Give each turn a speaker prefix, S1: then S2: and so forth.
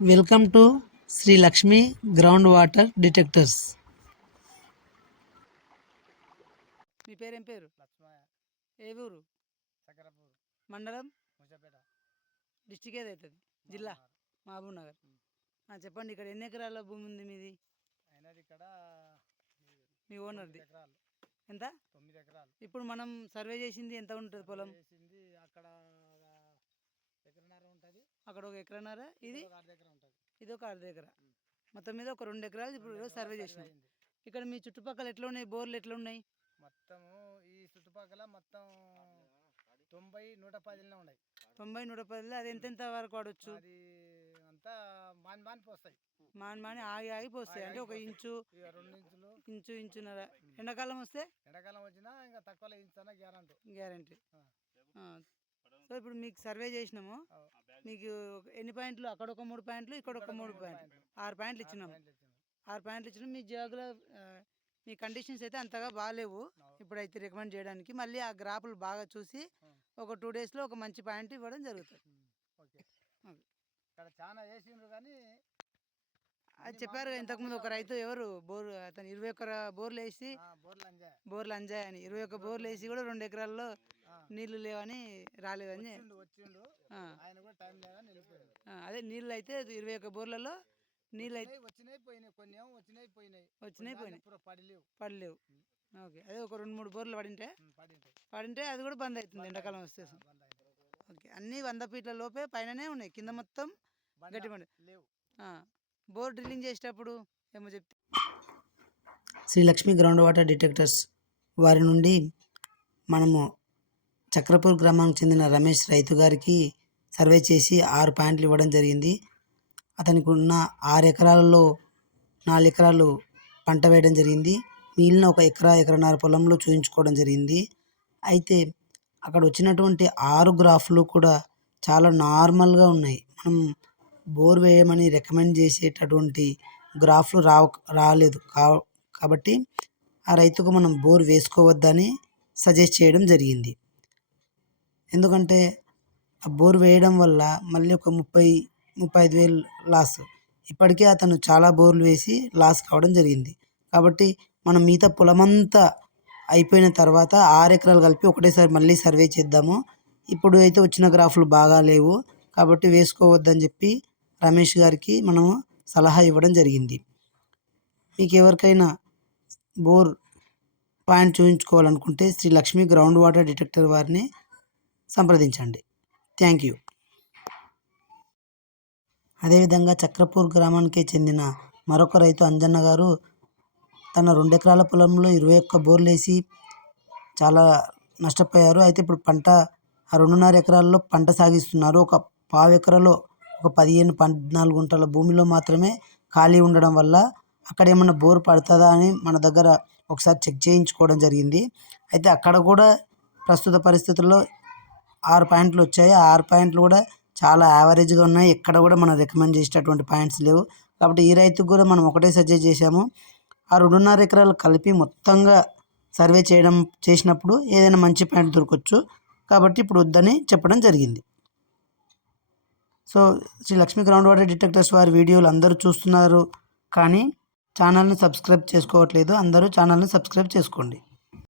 S1: Welcome to Sri Lakshmi ground water detectors
S2: మీ పేరేం పేరు? ఏ ఊరు? మండలం?
S3: ముజపేట
S2: డిస్టిక్ ఏది అవుతుంది జిల్లా మహబూబ్ నగర్ చెప్పండి ఇక్కడ ఎన్ని ఎకరాల భూమి ఉంది మీది?
S3: అయినది ఇక్కడ
S2: మీ ఓనర్ది? ఎంత?
S3: తొమ్మిది ఎకరాలు.
S2: ఇప్పుడు మనం సర్వే చేసింది ఎంత ఉంటుంది పొలం?
S3: అక్కడ
S2: అక్కడ ఒక ఎకరన్నారా? ఇది? ఇది ఒక అర్ధ ఎకరా? మొత్తం మీద ఒక రెండు ఎకరాలు ఇప్పుడు సర్వే చేసినాం. ఇక్కడ మీ చుట్టుపక్కల ఎట్లా ఉన్నాయి బోర్లు ఎట్లా ఉన్నాయి
S3: మొత్తము ఈ చుట్టుపక్కల మొత్తం తొంభై నూట పదిలో ఉన్నాయి.
S2: తొంభై నూట పదిలో అది ఎంతెంత వరకు వాడచ్చు?
S3: అది అంతా మాని మాని పోస్తాయి.
S2: మాని మాని ఆగి ఆగి పోస్తాయి. అంటే ఒక ఇంచు
S3: రెండు ఇంచులు.
S2: ఇంచు ఇంచున్నర. ఎండాకాలం వస్తే?
S3: ఎండాకాలం వచ్చినా ఇంకా తక్కువలో ఇంచున్నా గ్యారంటీ.
S2: గ్యారంటీ. సో ఇప్పుడు మీకు సర్వే చేసినాము. మీకు ఎన్ని పాయింట్లు? అక్కడ ఒక మూడు పాయింట్లు ఇక్కడ ఒక మూడు పాయింట్లు. ఆరు పాయింట్లు ఇచ్చినాము ఆరు పాయింట్లు ఇచ్చినాం. మీ జాగ్లో మీ కండిషన్స్ అయితే అంతగా బాగాలేవు. ఇప్పుడైతే రికమెండ్ చేయడానికి మళ్ళీ ఆ గ్రాఫ్లు బాగా చూసి. ఒక టూ డేస్లో ఒక మంచి పాయింట్ ఇవ్వడం జరుగుతుంది.
S3: ఓకే. ఇక్కడ చాలా వేసిండ్రు కానీ
S2: అది చెప్పారు ఇంతకుముందు ఒక రైతు ఎవరు? బోర్ అతను ఇరవై ఒక్క బోర్లు వేసి
S3: బోర్లు అంజా
S2: బోర్లు అంజాయి అని. ఇరవై ఒక్క బోర్లు వేసి కూడా రెండు ఎకరాల్లో. నీళ్ళు లేవని రాలేదని అదే నీళ్ళు అయితే ఇరవై ఒక్క బోర్లలో నీళ్ళు అయితే
S3: వచ్చినాయి వచ్చినాయి పోయినాయి. కొన్ని ఏమో వచ్చినాయి పోయినాయి.
S2: వచ్చినాయి
S3: కొన్ని
S2: పోయినాయి.
S3: ఇప్పుడు పడలేవు.
S2: ఓకే. అదే ఒక రెండు మూడు బోర్లు పడింటే పడింటే అది కూడా బంద్ అవుతుంది ఎండాకాలం వస్తే. ఓకే. అన్ని వంద ఫీట్ల లోపే పైననే ఉన్నాయి. కింద మొత్తం గట్టి
S3: లేవు.
S2: బోర్ డ్రిల్లింగ్ చేసేటప్పుడు ఏమో చెప్తే.
S1: Sri Lakshmi ground water detectors వారి నుండి మనము చక్రపూర్ గ్రామానికి చెందిన రమేష్ రైతు గారికి సర్వే చేసి ఆరు పాయింట్లు ఇవ్వడం జరిగింది. అతనికి ఉన్న ఆరు ఎకరాలలో నాలుగు ఎకరాలు పంట వేయడం జరిగింది. మిగిలిన ఒక ఎకరా ఎకరన్నర పొలంలో చూయించుకోవడం జరిగింది. అయితే అక్కడ వచ్చినటువంటి ఆరు గ్రాఫ్లు కూడా చాలా నార్మల్గా ఉన్నాయి. మనం బోర్ వేయమని రికమెండ్ చేసేటటువంటి గ్రాఫ్లు రావ రాలేదు. కా కాబట్టి ఆ రైతుకు మనం బోర్ వేసుకోవద్దని సజెస్ట్ చేయడం జరిగింది. ఎందుకంటే ఆ బోర్ వేయడం వల్ల మళ్ళీ ఒక ముప్పై ముప్పై ఐదు వేలు లాస్. ఇప్పటికే అతను చాలా బోర్లు వేసి లాస్ కావడం జరిగింది. కాబట్టి మనం మిగతా పొలమంతా అయిపోయిన తర్వాత ఆరు ఎకరాలు కలిపి ఒకటేసారి మళ్ళీ సర్వే చేద్దాము. ఇప్పుడు అయితే వచ్చిన గ్రాఫ్లు బాగా లేవు. కాబట్టి వేసుకోవద్దని చెప్పి రమేష్ గారికి మనము సలహా ఇవ్వడం జరిగింది. మీకు ఎవరికైనా bore point చూపించుకోవాలనుకుంటే Sri Lakshmi ground water detector వారిని సంప్రదించండి. Thank you. అదేవిధంగా చక్రపూర్ గ్రామానికి చెందిన మరొక రైతు అంజన్న గారు తన రెండు ఎకరాల పొలంలో ఇరవై ఒక్క బోర్లు వేసి చాలా నష్టపోయారు. అయితే ఇప్పుడు పంట ఆ రెండున్నర ఎకరాల్లో పంట సాగిస్తున్నారు. ఒక పావు ఎకరాలో ఒక పదిహేను పద్నాలుగు గుంటల భూమిలో మాత్రమే ఖాళీ ఉండడం వల్ల అక్కడ ఏమన్నా బోర్ పడుతుందా అని మన దగ్గర ఒకసారి చెక్ చేయించుకోవడం జరిగింది. అయితే అక్కడ కూడా ప్రస్తుత పరిస్థితుల్లో ఆరు పాయింట్లు వచ్చాయి. ఆ ఆరు పాయింట్లు కూడా చాలా యావరేజ్గా ఉన్నాయి. ఎక్కడ కూడా మనం రికమెండ్ చేసేటటువంటి పాయింట్స్ లేవు. కాబట్టి ఈ రైతుకు కూడా మనం ఒకటే సజెస్ట్ చేశాము. ఆ రెండున్నర ఎకరాలు కలిపి మొత్తంగా సర్వే చేయడం చేసినప్పుడు ఏదైనా మంచి పాయింట్ దొరకవచ్చు కాబట్టి ఇప్పుడు వద్దని చెప్పడం జరిగింది. So Sri Lakshmi ground water detectors వారి వీడియోలు అందరూ చూస్తున్నారు. కానీ ఛానల్ని సబ్స్క్రైబ్ చేసుకోవట్లేదు. అందరూ ఛానల్ని సబ్స్క్రైబ్ చేసుకోండి.